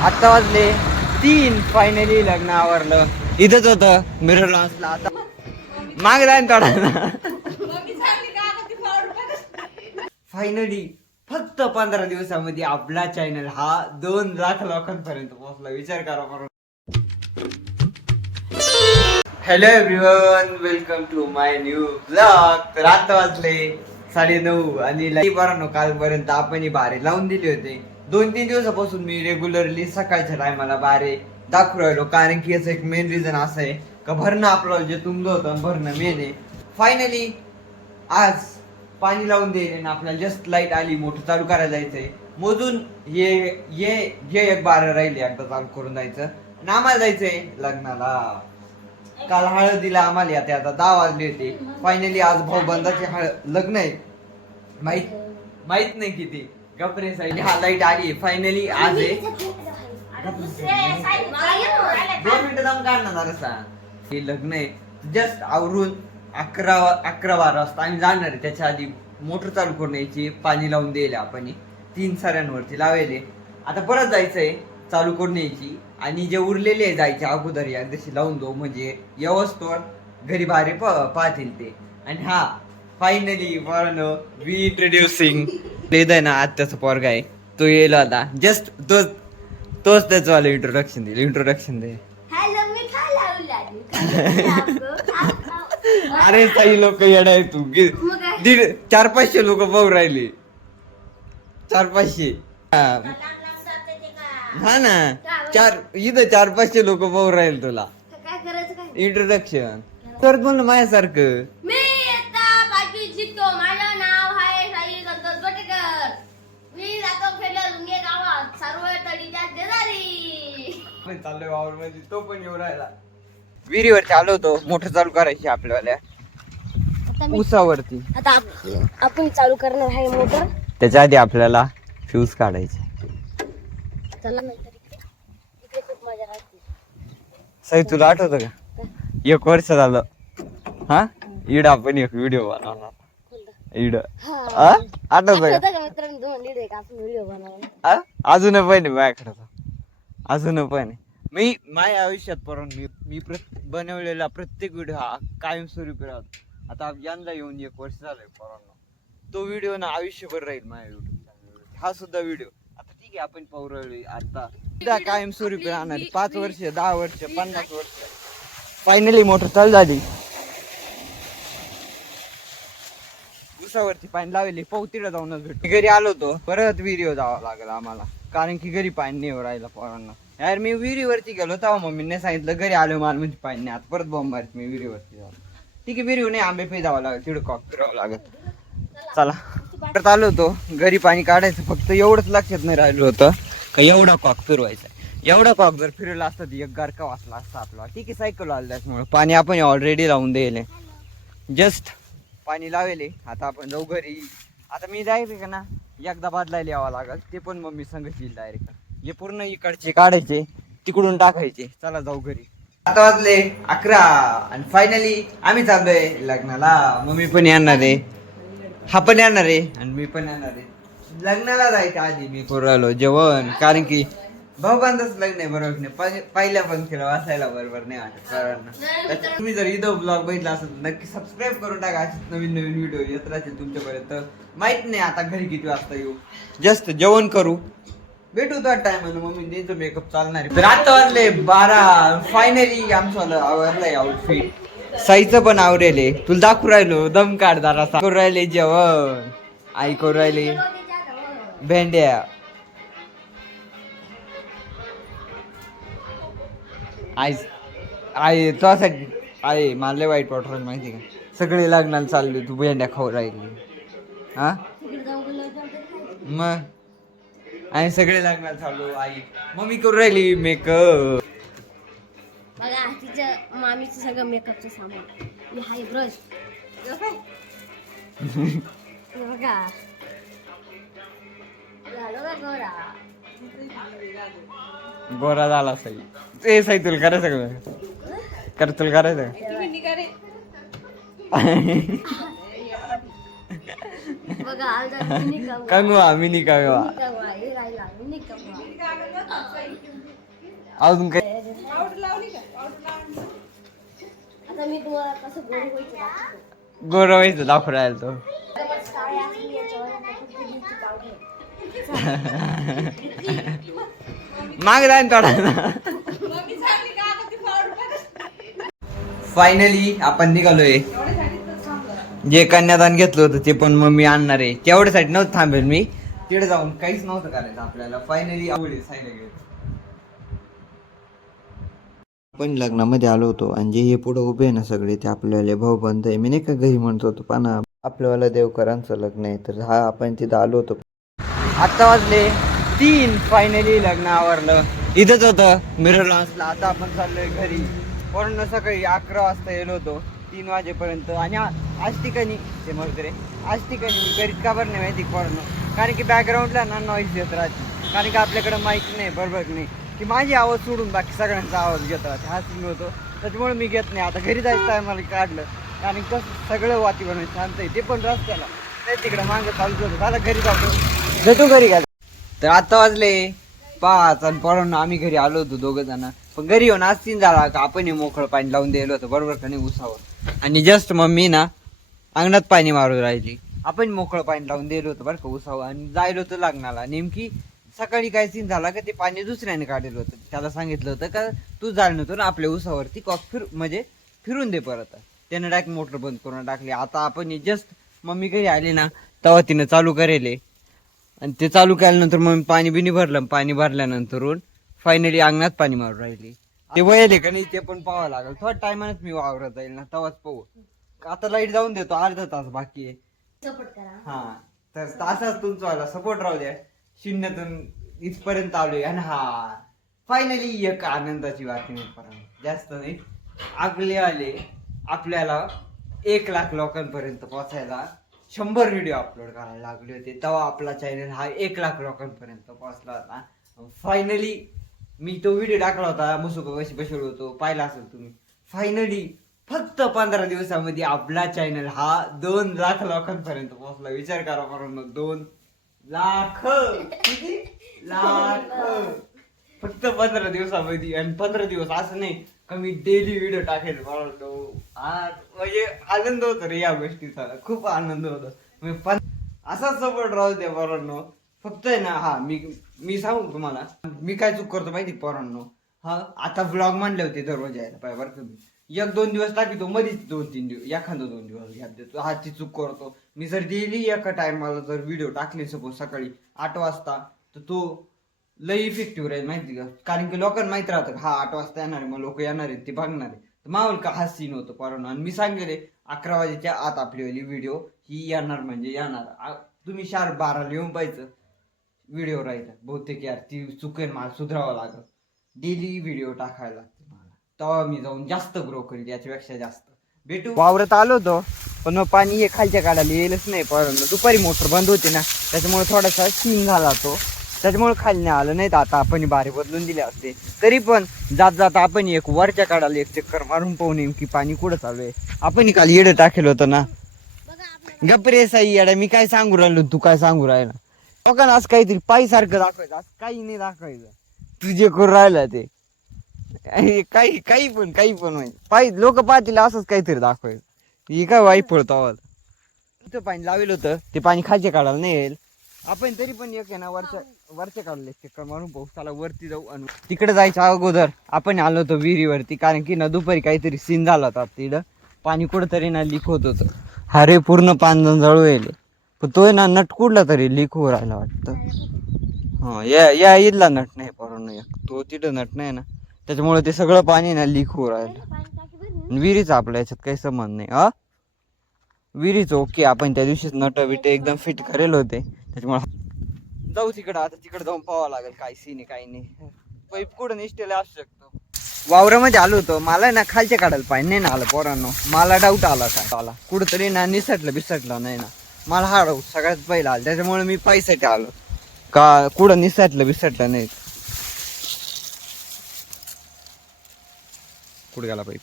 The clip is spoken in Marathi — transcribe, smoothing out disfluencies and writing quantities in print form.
आता वाजले 3. फायनली लग्न आवरलं. इथंच होतं मिरर लॉन्सला. आता माग जाईन थोडा. फायनली फक्त 15 दिवसामध्ये आपला चॅनल हा 2 लाख लोकांपर्यंत पोहोचला. विचार करा बरोबर. Hello everyone, welcome to my new blog. तर आता वाजले 9:30 आणि बरं कालपर्यंत आपण ही बारे लावून दिली होते. 2-3 दिवसापासून मी रेग्युलरली सकाळच्या टायमाला बारे दाखवू राहिलो, कारण की याचं एक मेन रिझन असं आहे का भरणं आपलं जे तुमचं होतं भरणं मेन आहे. फायनली आज पाणी लावून देईल ना, आपल्याला जस्ट लाईट आली, मोटर चालू करायला जायचंय. मोजून ये ये ये एक बारा राहिली, एकदा चालू करून जायचं आणि आम्हाला जायचंय लग्नाला. काल हळदीला आम्हाला आता 10 वाजले होते. फायनली आज भाऊबंदाचे लग्न आहे. माहित नाही किती कपडे साईड. हा लाईट आली फायनली आज आहे. 2 मिनिटं दम काढणार जरासा. हे लग्न आहे. जस्ट आवरून 11-12 वाजता आम्ही जाणार आहे. त्याच्या आधी मोटर चालू करून यायची, पाणी लावून द्यायला आपण 3 साऱ्यांवरती लावायले. आता परत जायचंय, चालू करून यायची आणि जे उरलेले जायचे अगोदर एकदाशी लावून दो, म्हणजे व्यवस्थित घरी बाहेर पाहतील ते. आणि हा फायनली वी इंट्रोड्युसिंग आहे ना, आज त्याचा पोरगा आहे तो येईल आता. जस्ट तोच त्याचं वाला इंट्रोडक्शन दे. अरे काही लोक येडा आहे तू. 400-500 लोक पाहू राहिले. 400-500 हा ना. इथं 400-500 लोक पाहू राहील तुला इंट्रोडक्शन करत म्हणलं माझ्यासारखं. माझं नाव आहे साई संतोष गोटेकर. मी जातो खेळले गावात सर्व तडीच्या शेजारी. चाललोय वावर मध्ये, तो पण येऊ राहिला. विहिरीवरती आलो होतो, मोटर चालू करायची आपल्याला उसावरती. आता आपण चालू करणार आहे मोटर. त्याच्या आधी आपल्याला फ्यूज काढायचे. चला इकडे खूप मजा राहते. साई तुला आठवतं का 1 वर्ष झालं हा इड आपण एक व्हिडिओ बनवणार. इड आठवतं का मित्रांनो? अजून पण माझ्याकडे अजून पण मी माझ्या आयुष्यात मी बनवलेला प्रत्येक व्हिडिओ हा कायमस्वरूपी राहतो. आता यंदा येऊन 1 वर्ष झालंय पोरांनो. तो व्हिडिओ ना आयुष्यभर राहील माझ्या युट्यूब चॅनलवर. हा सुद्धा व्हिडिओ आता ठीक आहे आपण पाहू आता कायमस्वरूपी राहणार. 5 वर्ष 10 वर्ष 50 वर्ष. फायनली मोटर चालू झाली. उसावरती पाणी लावले, पावतीला जाऊनच भेटतो. घरी आलो होतो, परत विहिरीवर जावं लागलं आम्हाला, कारण की घरी पाणी नाही राहिलं पोरांना. यार मी विहिरीवरती गेलो तेव्हा मम्मीने सांगितलं घरी आलो माल म्हणजे पाणी नाही. आता परत बॉम्ब मारत मी विहिरीवरती जाऊ. ठीक आहे विहिरीवर नाही, आंबे पे जावं लागेल, तिकडे कॉक फिरावं लागत. चला परत आलो होतो, घरी पाणी काढायचं. फक्त एवढंच लक्षात नाही राहिलं होतं का एवढा कॉक फिरवायचा. एवढा कॉक जर फिरवला असता तर एक गारका वाचला असता आपला. ठीक आहे सायकल आलं त्याच्यामुळे पाणी आपण ऑलरेडी लावून द्यायले. जस्ट पाणी लावले. आता आपण जाऊ घरी. आता मी जायचं का ना, एकदा बदलायला यावं लागल. ते पण मम्मी संगत येईल डायरेक्ट. हे पूर्ण इकडचे काढायचे, तिकडून टाकायचे. चला जाऊ घरी. आता वाजले 11 आणि फायनली आम्ही चाललोय लग्नाला. मम्मी पण येणार आहे, हा पण येणार आहे आणि मी पण येणार आहे. लग्नाला जायच्या आधी मी करू राहिलो जेवण, कारण की भाऊबंदाच लग्न आहे बरोबर नाही. पहिल्या पंक्तीला वाचायला बरोबर नाही वाटत पोरांना. तुम्ही जर इथं ब्लॉग बघितला असेल तर नक्की सबस्क्राईब करून टाका. असेच नवीन व्हिडिओ येत राहतील तुमच्यापर्यंत. माहित नाही आता घरी किती वाजता येऊ. जस्ट जेवण करू, भेटू त्या टायमाला. मम्मी त्यांचं मेकअप चालणार आहे. आता वाजले 12. फायनली आमचं आवरलंय आउटफिट. साईचं पण आवरेले. तुला दाखवू राहिलो, दम काढ जरा. करू राहिले जेवण, आई करू राहिली भेंड्या. आई तुझ्यासाठी आई मला वाईट वाटत माहिती का. सगळे लग्नाला चालले, तू भेंड्या खाऊ राहिली. हा मग आणि सगळे लग्नाला चालू. आई मम्मी करू राहिली मेकअप. बघा तिच्या मामीचं सगळं मेकअपचं सामान. मी हाय ब्रश बघा. गोरा झाला साई. ते साई तुला करायचं तुला करायचं बघा कंगवा मिनी कंगवा. अजून काही आता मी तुम्हाला कसं गोड व्हायचं दाखवतो. गोरवायचं दाखवून राहिला तो. काळी असली याच्यावर आता फक्त घ्यायची पावडर. माग जाईन थोडा. फायनली आपण निघालोय. जे कन्यादान घेतलं होतं ते पण मम्मी आणणार आहे. तेवढ्यासाठी नव्हतं थांबेल मी. तिकडे जाऊन काहीच नव्हतं करायचं आपल्याला. फायनली आवडे सायला गेलो. आपण लग्नामध्ये आलो होतो आणि जे हे पुढे उभे आहे ना सगळे ते आपल्याला भाऊ बंद आहे. मी नाही का घरी म्हणत होतो पाना आपल्यावाला देवकरांचं लग्न आहे. तर हा आपण तिथं आलो होतो. आता वाजले 3. फायनली लग्न आवरलं. इथंच होतं मिरर लॉन्सला. आता आपण चाललोय घरी. पूर्ण सकाळी 11 वाजता गेलो होतो 3 वाजेपर्यंत. आणि आज ठिकाणी ते म्हणते रे आज ठिकाणी मी घरीच का बरं नाही माहिती पूर्ण. कारण की बॅकग्राऊंडला ना नॉईज येत राहते. कारण की आपल्याकडं माईक नाही बरोबर नाही की माझी आवाज सोडून बाकी सगळ्यांचा आवाज घेत राहते. हा सीन होतो त्याच्यामुळे मी घेत नाही. आता घरी जायचं टायमाला काढलं कारण कसं सगळं वातावरण शांत आहे. ते पण रस्त्याला नाही तिकडं मागं चालूच होतं. आता घरी जातो घरी घ्या. तर आता वाजले 5 आणि पळून आम्ही घरी आलो होतो 2 जण. पण घरी येऊन आज 3 झाला का आपण हे मोकळं पाणी लावून दिलं होतं बरोबर का नाही उसावर. आणि जस्ट मम्मी ना अंगणात पाणी मारून राहिली. आपण मोकळं पाणी लावून दिलं होतं बरं का उसावर. आणि जायला होतं लग्नाला. नेमकी सकाळी काय सीन झाला का ते पाणी दुसऱ्याने काढलेलं होतं. त्याला सांगितलं होतं का तू जायला नव्हतं ना आपल्या उसावरती कॉक म्हणजे फिरून दे परत. त्यानं डायरेक्ट मोटर बंद करून टाकली. आता आपण जस्ट मम्मी घरी आली ना तेव्हा तिनं चालू करेले. आणि ते चालू केल्यानंतर मग पाणी बिनी भरलं. पाणी भरल्यानंतर फायनली अंगणात पाणी मारून राहिली. ते वयले का नाही ते पण पाहावं लागेल. थोड्या टायमानच मी वावरत जाईल ना तेव्हाच पाहू. आता लाईट जाऊन देतो. अर्धा तास बाकी आहे. सपोर्ट करा. हा तर तासाच तुमचा सपोर्ट राहू द्या. 0तून इथपर्यंत आलोय. आणि हा फायनली एक आनंदाची बातमी पर्यंत जास्त नाही. आपल्याला 1 लाख लोकांपर्यंत पोहोचायला 100 व्हिडिओ अपलोड करायला लागले होते. तेव्हा आपला चॅनल हा 1 लाख लोकांपर्यंत पोहोचला होता. फायनली मी तो व्हिडिओ टाकला होता मुसुका कशी बसवलो होतो पाहिला असेल तुम्ही. फायनली फक्त 15 दिवसामध्ये आपला चॅनल हा 2 लाख लोकांपर्यंत पोहोचला. विचार करा बरोबर 2 लाख किती लाख फक्त 15 दिवसामध्ये. आणि 15 दिवस असं नाही का मी डेली व्हिडिओ टाकेल म्हणजे आनंद होतो रे या गोष्टीचा. खूप आनंद होतो. असाच सपोर्ट राहू द्या पोरांनो. फक्त आहे ना हा मी सांगू तुम्हाला मी काय चूक करतो माहिती पोरांनो. हा आता ब्लॉग मांडले होते दररोज यायला पाहिजे बरं तुम्ही. 1-2 दिवस टाकीतो मध्येच 2-3 दिवस एखादा 2 दिवस गॅप देतो. हा ती चूक करतो मी. जर डेली एका टायमाला जर व्हिडिओ टाकले सपोज सकाळी 8 वाजता तर तो लई इफेक्टिव्ह राहील माहिती का. कारण की लोकांना माहित राहतं हा 8 वाजता येणार आहे मग लोक येणार आहेत ते बघणार आहे. तर मावल का हा सीन होतो पोरांनो. आणि मी सांगेले 11 वाजेच्या आत आपली व्हिडिओ ही येणार म्हणजे येणार. तुम्ही 12:00 येऊन पाहिजे व्हिडिओ राहिला बहुतेक. यार ती चुकेल मला सुधारावं लागल. डेली व्हिडिओ टाकायला लागते मला. तेव्हा मी जाऊन जास्त ग्रो करील याच्यापेक्षा जास्त. भेटू. वावरत आलो होतो पण मग पाणी हे खालच्या काढायला येईलच नाही पोरांनो. दुपारी मोटर बंद होती ना त्याच्यामुळे थोडासा सीन झाला तो. त्याच्यामुळे खाली नाही आलं. नाही तर आता आपण बारी बदलून दिले असते. तरी पण जात आपण एक वरच्या काढायला एक चक्कर मारून पाहू नेमकी पाणी कुठं चालू आहे. आपण काल येडं टाकेल होतं ना. गप्रे साई येडा मी काय सांगू राहिलो तू काय सांगू राहिला. लोकांना असं काहीतरी पायी सारखं दाखवायचं. असं काही नाही दाखवायचं. तुझे करून राहिला ते काही पण म्हणजे पायी लोक पाहतील असंच काहीतरी दाखवायचं. हे काय वाईट पडतो आवाज. इथं पाणी लावेल होतं ते पाणी खालच्या काढायला नाही येईल. आपण तरी पण एक आहे ना वरच्या काढले चक्कर मारून पाहू. चला वरती जाऊ. आणि तिकडे जायच्या अगोदर आपण आलो होतो विहिरीवरती. कारण की ना दुपारी काहीतरी सीन झाला होता तिकडं. पाणी कुठंतरी ना लीक होत होतं. अरे पूर्ण पानजण जळू येईल. पण तो ना नट कुठला तरी लीक होऊ राहिला वाटतं. हा या इथला नट नाही पोरांनो. तो तिथं नट नाही ना त्याच्यामुळे ते सगळं पाणी ना लीक होऊ राहिलं. विहिरीचा आपल्या याच्यात काही संबंध नाही. विहिरीच ओके. आपण त्या दिवशीच नट बिटे एकदम फिट करेल होते त्याच्यामुळे जाऊ तिकडं. आता तिकडे जाऊन पाहावं लागेल काय सीन आहे काही नाही. पाईप कुठं निष्ठेला असू शकतो. वावरामध्ये आलो होतो मला ना खालच्या काढायला पाणी नाही ना आलं पोरांनो. मला डाऊट आला काय आला कुठंतरी ना बिसटलं नाही ना. मला हा डाऊट सगळ्यात पहिला आला. त्याच्यामुळे मी पैसाठी आलो का कुठं बिसटलं नाही. कुठं गेला पाईप.